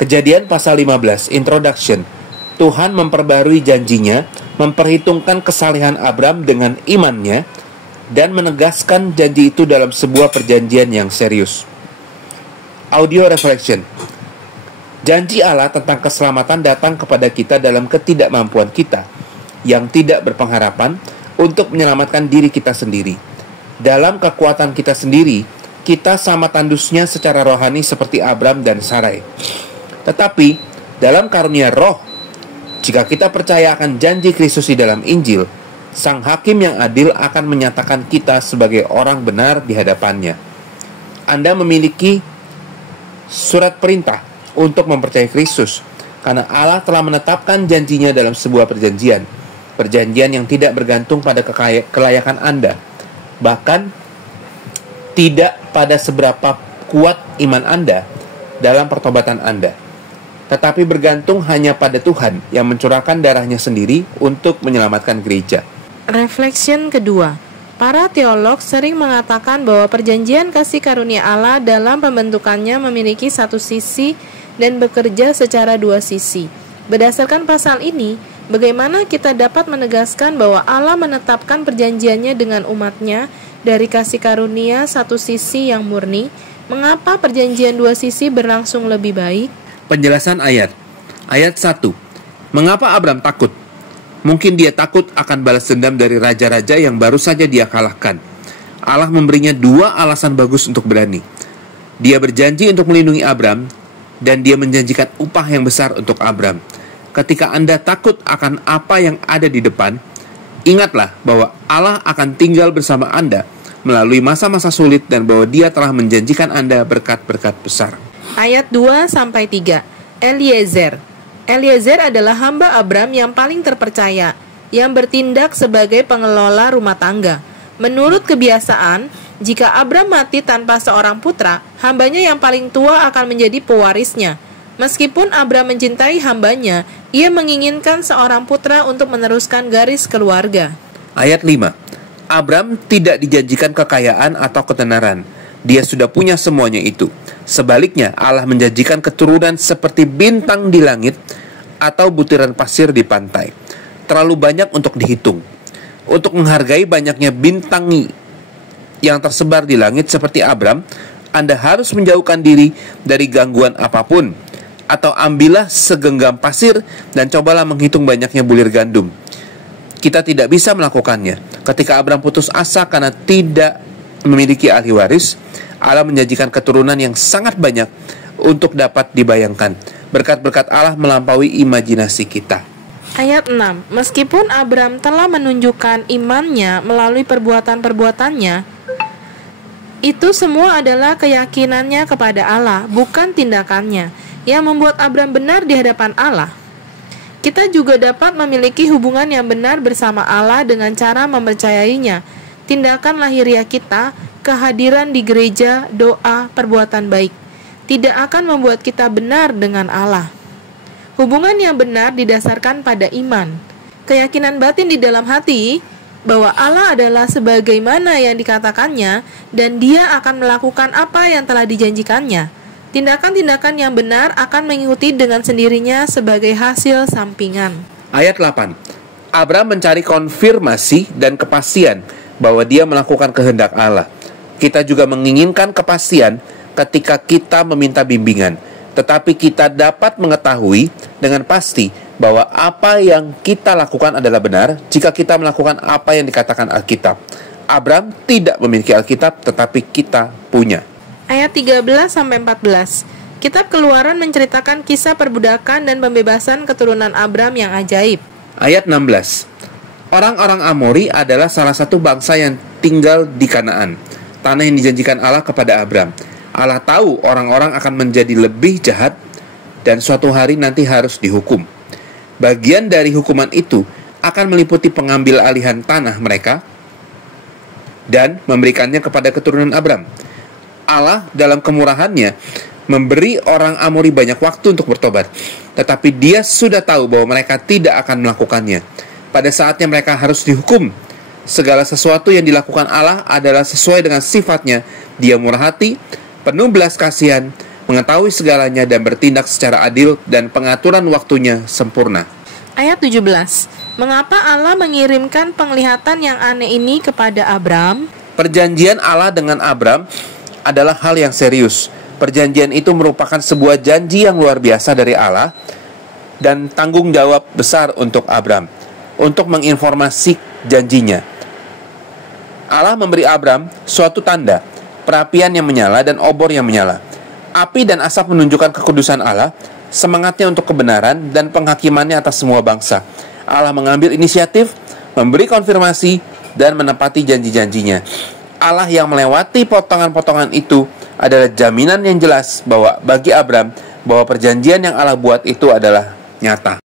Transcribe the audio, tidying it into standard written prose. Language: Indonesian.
Kejadian pasal 15, Introduction. Tuhan memperbarui janjinya, memperhitungkan kesalehan Abram dengan imannya, dan menegaskan janji itu dalam sebuah perjanjian yang serius. Audio Reflection. Janji Allah tentang keselamatan datang kepada kita dalam ketidakmampuan kita yang tidak berpengharapan untuk menyelamatkan diri kita sendiri. Dalam kekuatan kita sendiri, kita sama tandusnya secara rohani seperti Abram dan Sarai. Tetapi, dalam karunia roh, jika kita percaya akan janji Kristus di dalam Injil, Sang Hakim yang adil akan menyatakan kita sebagai orang benar di hadapannya. Anda memiliki surat perintah untuk mempercayai Kristus, karena Allah telah menetapkan janjinya dalam sebuah perjanjian. Perjanjian yang tidak bergantung pada kelayakan Anda, bahkan tidak pada seberapa kuat iman Anda dalam pertobatan Anda, tetapi bergantung hanya pada Tuhan yang mencurahkan darahnya sendiri untuk menyelamatkan gereja. Reflection kedua. Para teolog sering mengatakan bahwa perjanjian kasih karunia Allah dalam pembentukannya memiliki satu sisi dan bekerja secara dua sisi. Berdasarkan pasal ini, bagaimana kita dapat menegaskan bahwa Allah menetapkan perjanjiannya dengan umatnya dari kasih karunia satu sisi yang murni? Mengapa perjanjian dua sisi berlangsung lebih baik? Penjelasan ayat. Ayat 1. Mengapa Abram takut? Mungkin dia takut akan balas dendam dari raja-raja yang baru saja dia kalahkan. Allah memberinya dua alasan bagus untuk berani. Dia berjanji untuk melindungi Abram, dan dia menjanjikan upah yang besar untuk Abram. Ketika Anda takut akan apa yang ada di depan, ingatlah bahwa Allah akan tinggal bersama Anda melalui masa-masa sulit dan bahwa Dia telah menjanjikan Anda berkat-berkat besar. Ayat 2-3. Eliezer adalah hamba Abram yang paling terpercaya, yang bertindak sebagai pengelola rumah tangga. Menurut kebiasaan, jika Abram mati tanpa seorang putra, hambanya yang paling tua akan menjadi pewarisnya. Meskipun Abram mencintai hambanya, ia menginginkan seorang putra untuk meneruskan garis keluarga. Ayat 5. Abram tidak dijanjikan kekayaan atau ketenaran. Dia sudah punya semuanya itu. Sebaliknya, Allah menjanjikan keturunan seperti bintang di langit atau butiran pasir di pantai. Terlalu banyak untuk dihitung. Untuk menghargai banyaknya bintang yang tersebar di langit seperti Abram, Anda harus menjauhkan diri dari gangguan apapun. Atau ambillah segenggam pasir dan cobalah menghitung banyaknya bulir gandum. Kita tidak bisa melakukannya. Ketika Abram putus asa karena tidak memiliki ahli waris, Allah menjanjikan keturunan yang sangat banyak untuk dapat dibayangkan. Berkat-berkat Allah melampaui imajinasi kita. Ayat 6. Meskipun Abram telah menunjukkan imannya melalui perbuatan-perbuatannya, itu semua adalah keyakinannya kepada Allah, bukan tindakannya, yang membuat Abram benar di hadapan Allah. Kita juga dapat memiliki hubungan yang benar bersama Allah dengan cara mempercayainya. Tindakan lahiriah kita, kehadiran di gereja, doa, perbuatan baik, tidak akan membuat kita benar dengan Allah. Hubungan yang benar didasarkan pada iman, keyakinan batin di dalam hati bahwa Allah adalah sebagaimana yang dikatakannya dan Dia akan melakukan apa yang telah dijanjikannya. Tindakan-tindakan yang benar akan mengikuti dengan sendirinya sebagai hasil sampingan. Ayat 8. Abram mencari konfirmasi dan kepastian bahwa dia melakukan kehendak Allah. Kita juga menginginkan kepastian ketika kita meminta bimbingan. Tetapi kita dapat mengetahui dengan pasti bahwa apa yang kita lakukan adalah benar jika kita melakukan apa yang dikatakan Alkitab. Abram tidak memiliki Alkitab, tetapi kita punya. Ayat 13-14. Kitab Keluaran menceritakan kisah perbudakan dan pembebasan keturunan Abram yang ajaib. Ayat 16. Orang-orang Amori adalah salah satu bangsa yang tinggal di Kanaan, tanah yang dijanjikan Allah kepada Abram. Allah tahu orang-orang akan menjadi lebih jahat dan suatu hari nanti harus dihukum. Bagian dari hukuman itu akan meliputi pengambil alihan tanah mereka dan memberikannya kepada keturunan Abram. Allah dalam kemurahannya memberi orang Amori banyak waktu untuk bertobat, tetapi Dia sudah tahu bahwa mereka tidak akan melakukannya. Pada saatnya mereka harus dihukum. Segala sesuatu yang dilakukan Allah adalah sesuai dengan sifatnya. Dia murah hati, penuh belas kasihan, mengetahui segalanya dan bertindak secara adil, dan pengaturan waktunya sempurna. Ayat 17. Mengapa Allah mengirimkan penglihatan yang aneh ini kepada Abram? Perjanjian Allah dengan Abram adalah hal yang serius. Perjanjian itu merupakan sebuah janji yang luar biasa dari Allah dan tanggung jawab besar untuk Abram untuk menginformasi janjinya. Allah memberi Abram suatu tanda, perapian yang menyala dan obor yang menyala. Api dan asap menunjukkan kekudusan Allah, semangatnya untuk kebenaran dan penghakimannya atas semua bangsa. Allah mengambil inisiatif, memberi konfirmasi, dan menepati janji-janjinya. Allah yang melewati potongan-potongan itu adalah jaminan yang jelas bahwa bagi Abram, bahwa perjanjian yang Allah buat itu adalah nyata.